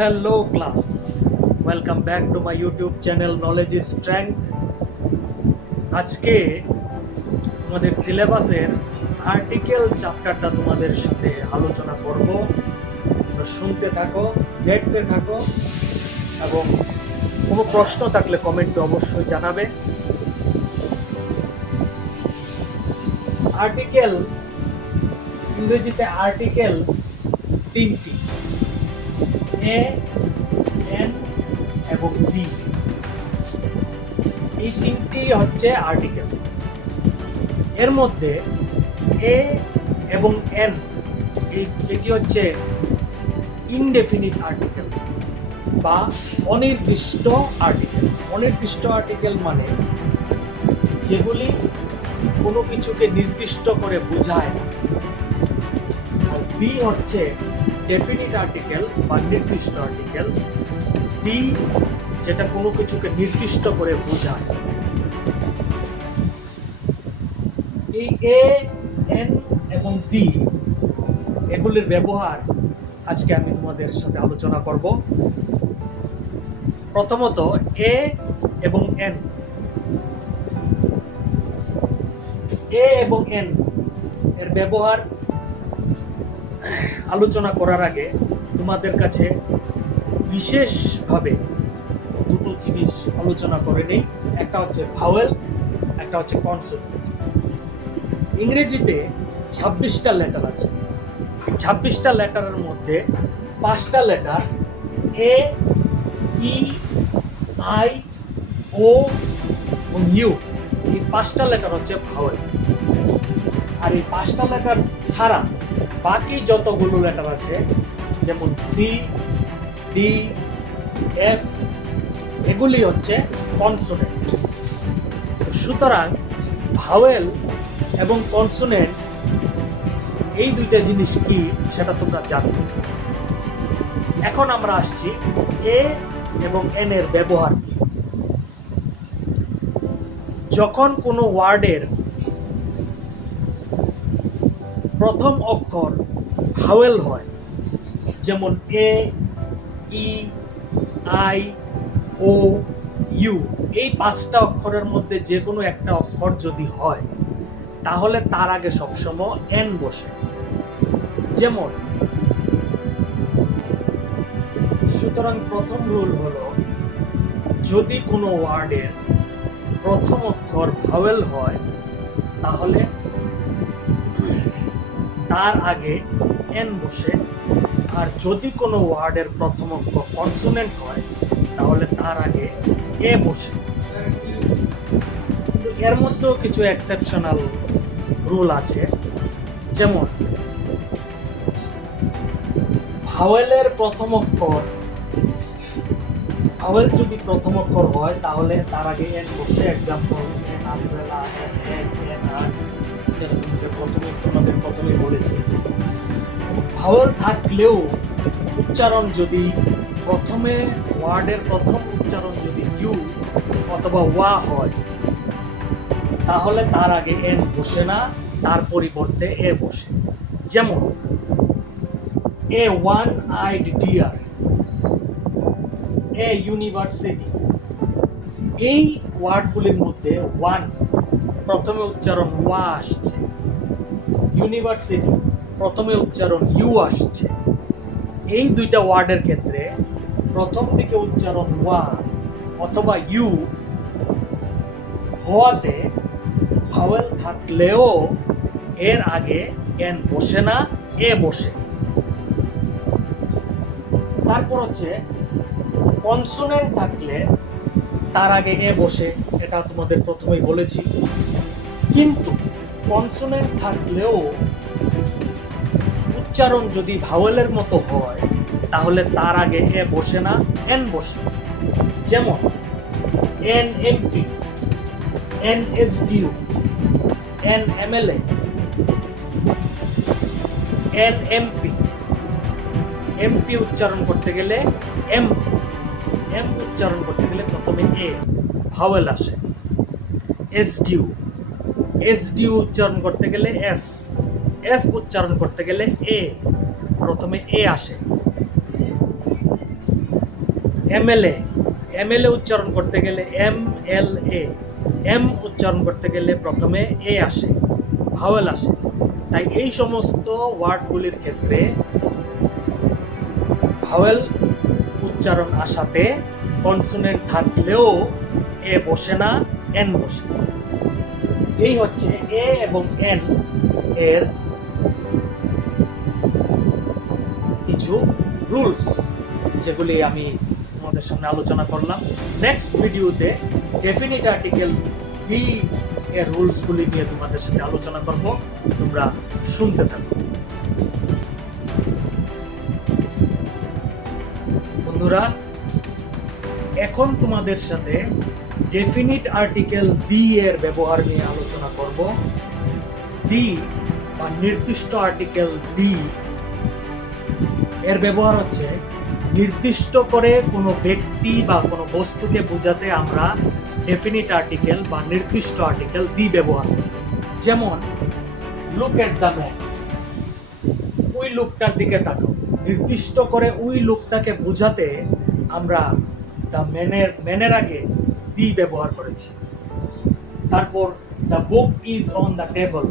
Hello class, welcome back to my YouTube channel knowledge is strength. আজকে তোমাদের সিলেবাসের article চ্যাপ্টারটা তোমাদের সাথে আলোচনা করব। শুনতে থাকো, দেখতে থাকো এবং কোনো প্রশ্ন থাকলে কমেন্টে অবশ্যই জানাবে। আর্টিকেল, ইংরেজিতে আর্টিকেল তিনটি, এ, এন এবং বি। এই তিনটি হচ্ছে আর্টিকেল। এর মধ্যে এ এবং এন এটি হচ্ছে ইনডেফিনিট আর্টিকেল বা অনির্দিষ্ট আর্টিকেল। অনির্দিষ্ট আর্টিকেল মানে যেগুলি কোনো কিছুকে নির্দিষ্ট করে বোঝায় না। আর বি হচ্ছে ডেফিনিট আর্টিকেল বা নির্দিষ্ট আর্টিকেল। বি যেটা কোনো কিছুকে নির্দিষ্ট করে বোঝায়। এই এ, এন এবং ডি এগুলির ব্যবহার আজকে আমি তোমাদের সাথে আলোচনা করব। প্রথমত এ এবং এন। এ এবং এন এর ব্যবহার আলোচনা করার আগে তোমাদের কাছে বিশেষভাবে দুটো জিনিস আলোচনা করে নেই। একটা হচ্ছে ভাওয়েল, একটা হচ্ছে কনসোনেন্ট। ইংরেজিতে 26টা লেটার আছে। 26টা লেটারের মধ্যে 5টা লেটার এ, ই, আই, ও এবং ইউ। এই 5টা লেটার হচ্ছে ভাওয়েল। আর এই 5টা লেটার ছাড়া বাকি যতগুলো লেটার আছে, যেমন সি, ডি, এফ, এগুলি হচ্ছে কনসোনেন্ট। সুতরাং ভাওয়েল এবং কনসোনেন্ট এই দুইটা জিনিস কি সেটা তোমরা জানো। এখন আমরা আসছি এ এবং এন এর ব্যবহার কি। যখন কোনো ওয়ার্ডের প্রথম অক্ষর ভাওয়েল হয়, যেমন এ, ই, আই, ও, ইউ, এই 5টা অক্ষরের মধ্যে যে কোনো একটা অক্ষর যদি হয় তাহলে তার আগে সবসময় এন বসে। যেমন, সুতরাং প্রথম রুল হলো, যদি কোনো ওয়ার্ডের প্রথম অক্ষর ভাওয়েল হয় তাহলে তার আগে এন বসে। আর যদি কোনো ওয়ার্ডের প্রথম অক্ষর কনসোনেন্ট হয় তাহলে তার আগে এ বসে। এর মধ্যেও কিছু এক্সেপশনাল রুল আছে। যেমন, ভাওয়েলের প্রথম অক্ষর, ভাওয়েল যদি প্রথম অক্ষর হয় তাহলে তার আগে এন বসে। Example, N umbrella, N egg, N art, যেটা তোমাদের প্রথমে বলেছি। ভাওয়েল থাকলেও উচ্চারণ যদি প্রথমে ওয়ার্ডের প্রথম উচ্চারণ যদি ইউ অথবা ওয়া হয় তাহলে তার আগে এন বসে না, তার পরিবর্তে এ বসে। যেমন, a one eyed deer, a university. এই ওয়ার্ডগুলির মধ্যে ওয়ান প্রথমে উচ্চারণ ওয়া আসছে, ইউনিভার্সিটি প্রথমে উচ্চারণ ইউ আসছে। এই দুইটা ওয়ার্ডের ক্ষেত্রে প্রথম দিকে উচ্চারণ ওয়া অথবা ইউ হওয়াতে ভাওয়েল থাকলেও এর আগে এন বসে না, এ বসে। তারপর হচ্ছে কনসোনেন্ট থাকলে তার আগে এ বসে, এটা তোমাদের প্রথমেই বলেছি। কিন্তু কনসোনেন্ট থাকলেও উচ্চারণ যদি ভাওয়েলের মতো হয় তাহলে তার আগে এ বসে না, এন বসে। যেমন, N MP, N এসডিউ, N MLA, N MP. MP উচ্চারণ করতে গেলে এম, এম উচ্চারণ করতে গেলে প্রথমে এ ভাওয়েল আসে। এসডিউ, এসডিউ উচ্চারণ করতে গেলে এস, এস উচ্চারণ করতে গেলে এ প্রথমে এ আসে। এমএলএ, এমএলএ উচ্চারণ করতে গেলে MLA, এম উচ্চারণ করতে গেলে প্রথমে এ আসে, ভাওয়েল আসে। তাই এই সমস্ত ওয়ার্ডগুলির ক্ষেত্রে ভাওয়েল উচ্চারণ আসাতে কনসোনেন্ট থাকলেও এ বসে না, এন বসে। এই হচ্ছে এ এবং এন এর কিছু রুলস, যেগুলি আমি তোমাদের সামনে আলোচনা করলাম। নেক্সট ভিডিওতে ডেফিনিট আর্টিকেল দি এর রুলসগুলি নিয়ে তোমাদের সাথে আলোচনা করব, তোমরা শুনতে থাকো। বন্ধুরা, এখন তোমাদের সাথে ডেফিনিট আর্টিকেল দি এর ব্যবহার নিয়ে আলোচনা করব। দি বা নির্দিষ্ট আর্টিকেল দি এর ব্যবহার হচ্ছে নির্দিষ্ট করে কোনো ব্যক্তি বা কোনো বস্তুকে বোঝাতে আমরা ডেফিনিট আর্টিকেল বা নির্দিষ্ট আর্টিকেল দি ব্যবহার করি। যেমন লুক এট দ্য ম্যান, ওই লোকটার দিকে তাকাও। নির্দিষ্ট করে ওই লোকটাকে বোঝাতে আমরা দ্য ম্যানের আগে দি ব্যবহার করেছি। তারপর the book is on the table,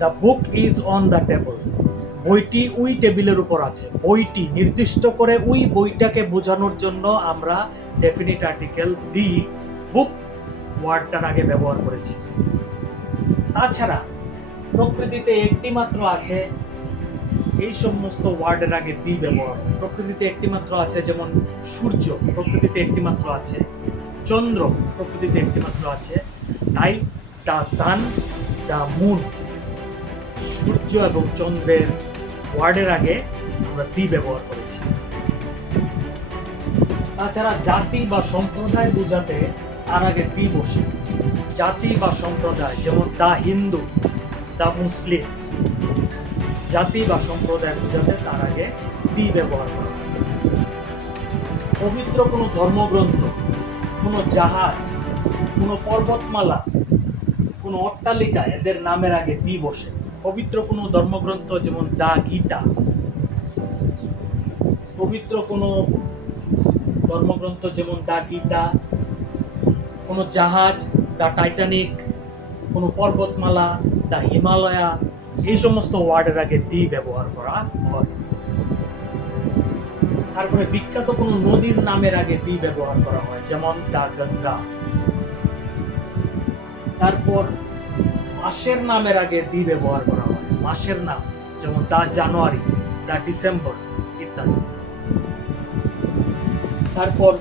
the book is on the table, বইটি ওই টেবিলের উপর আছে। বইটি নির্দিষ্ট করে ওই বইটাকে বোঝানোর জন্য আমরা ডেফিনিট আর্টিকেল দি বুক ওয়ার্ডটার আগে ব্যবহার করেছি। তাছাড়া প্রকৃতিতে একটি মাত্র আছে, এই সমস্ত ওয়ার্ডের আগে দি ব্যবহার। প্রকৃতিতে একটি মাত্র আছে, যেমন সূর্য প্রকৃতিতে একটি মাত্র আছে, চন্দ্র প্রকৃতিতে একটি মাত্র আছে। তাই দ্য সান, দ্য মুন, সূর্য এবং চন্দ্রের ওয়ার্ডের আগে আমরা দি ব্যবহার করেছি। তাছাড়া জাতি বা সম্প্রদায় বোঝাতে তার আগে দি বসে। জাতি বা সম্প্রদায়, যেমন দা হিন্দু, দা মুসলিম, জাতি বা সম্প্রদায় বোঝাতে তার আগে দি ব্যবহার করা হয়। পবিত্র কোনো ধর্মগ্রন্থ, কোনো জাহাজ, কোনো পর্বতমালা, কোনো অট্টালিকা, এদের নামের আগে দি বসে। পবিত্র কোনো ধর্মগ্রন্থ যেমন দা গীতা, পবিত্র কোনো ধর্মগ্রন্থ যেমন দা গীতা, কোনো জাহাজ দা টাইটানিক, কোনো পর্বতমালা দা হিমালয়া, এই সমস্ত ওয়ার্ডের আগে দি ব্যবহার করা হয়। তারপরে বিখ্যাত কোনো নদীর নামের আগে দি ব্যবহার করা হয়, যেমন দা গঙ্গা। তারপর মাসের নামের আগে দি ব্যবহার করা হয়, মাসের নাম, যেমন দা জানুয়ারি, দা ডিসেম্বর ইত্যাদি। তারপর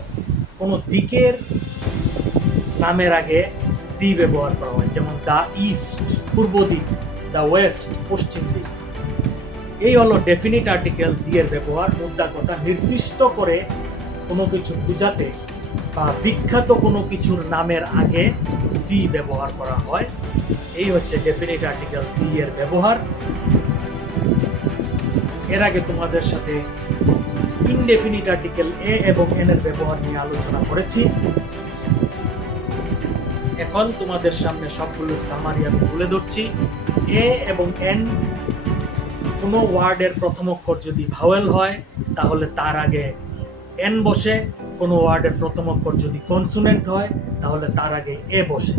কোনো দিকের নামের আগে দি ব্যবহার করা হয়, যেমন দা ইস্ট পূর্ব দিক, দা ওয়েস্ট পশ্চিম দিক। এই হলো ডেফিনিট আর্টিকেল দি এর ব্যবহার। মুদ্রা কথা, নির্দিষ্ট করে কোনো কিছু বোঝাতে বা বিখ্যাত কোনো কিছুর নামের আগে দি ব্যবহার করা হয়। এই হচ্ছে ডেফিনিট আর্টিকেল দি এর ব্যবহার। এর আগে তোমাদের সাথে ইনডেফিনিট আর্টিকেল এ এবং এন এর ব্যবহার নিয়ে আলোচনা করেছি। এখন তোমাদের সামনে সবগুলো সামারি আমি তুলে ধরছি। এ এবং এন কোনো ওয়ার্ডের প্রথম অক্ষর যদি ভাওয়েল হয় তাহলে তার আগে এন বসে। কোনো ওয়ার্ডের প্রথম অক্ষর যদি কনসোনেন্ট হয় তাহলে তার আগে এ বসে।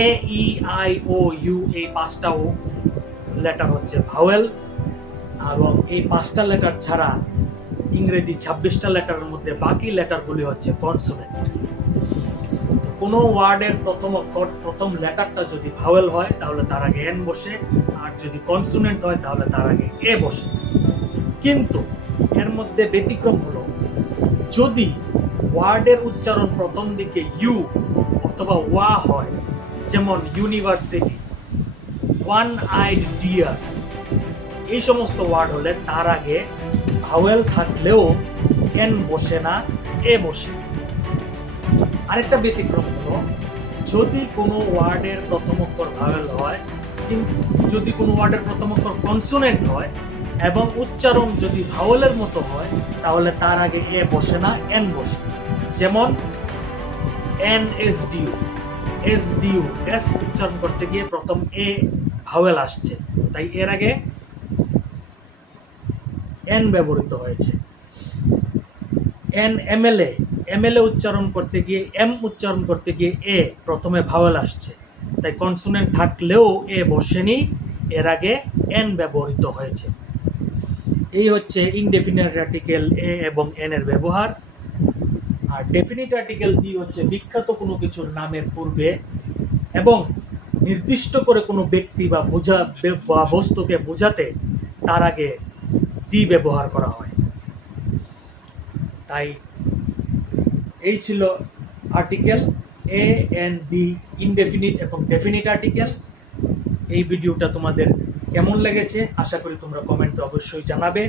এ, ই, আই, ও, ইউ, এই পাঁচটা লেটার হচ্ছে ভাওয়েল, এবং এই পাঁচটা লেটার ছাড়া ইংরেজি 26টা লেটারের মধ্যে বাকি লেটারগুলি হচ্ছে কনসোনেন্ট। কোনো ওয়ার্ডের প্রথম অক্ষর প্রথম লেটারটা যদি ভাওয়েল হয় তাহলে তার আগে এন বসে, আর যদি কনসোনেন্ট হয় তাহলে তার আগে এ বসে। কিন্তু এর মধ্যে ব্যতিক্রম হলো, যদি ওয়ার্ডের উচ্চারণ প্রথম দিকে ইউ অথবা ওয়া হয়, যেমন ইউনিভার্সিটি, ওয়ান আইড ডিয়ার, এই সমস্ত ওয়ার্ড হলে তার আগে ভাওয়েল থাকলেও এন বসে না, এ বসে। আরেকটা ব্যতিক্রম হলো, যদি কোনো ওয়ার্ডের প্রথম অক্ষর ভাওয়েল হয়, কিন্তু যদি কোনো ওয়ার্ডের প্রথম অক্ষর কনসোনেন্ট হয় এবং উচ্চারণ যদি ভাওয়েলের মতো হয় তাহলে তার আগে এ বসে না, এন বসে। যেমন NSDU, SDU, এস উচ্চারণ করতে গিয়ে প্রথম এ ভাওয়েল আসছে, তাই এর আগে এন ব্যবহৃত হয়েছে। এন এমএলএ, এমএলএ উচ্চারণ করতে গিয়ে এম উচ্চারণ করতে গিয়ে এ প্রথমে ভাওয়েল আসছে, তাই কনসোনেন্ট থাকলেও এ বসেনি, এর আগে এন ব্যবহৃত হয়েছে। এই হচ্ছে ইনডেফিনিট আর্টিকেল এ এবং এন এর ব্যবহার। আর ডেফিনিট আর্টিকেল ডি হচ্ছে বিখ্যাত কোনো কিছুর নামের পূর্বে এবং নির্দিষ্ট করে কোনো ব্যক্তি বা বস্তুকে বোঝাতে তার আগে ডি ব্যবহার করা হয়। তাই এই ছিল article A N D, indefinite এবং ডেফিনিট আর্টিকেল। এই ভিডিওটা তোমাদের কেমন লেগেছে আশা করি তোমরা কমেন্টে অবশ্যই জানাবে।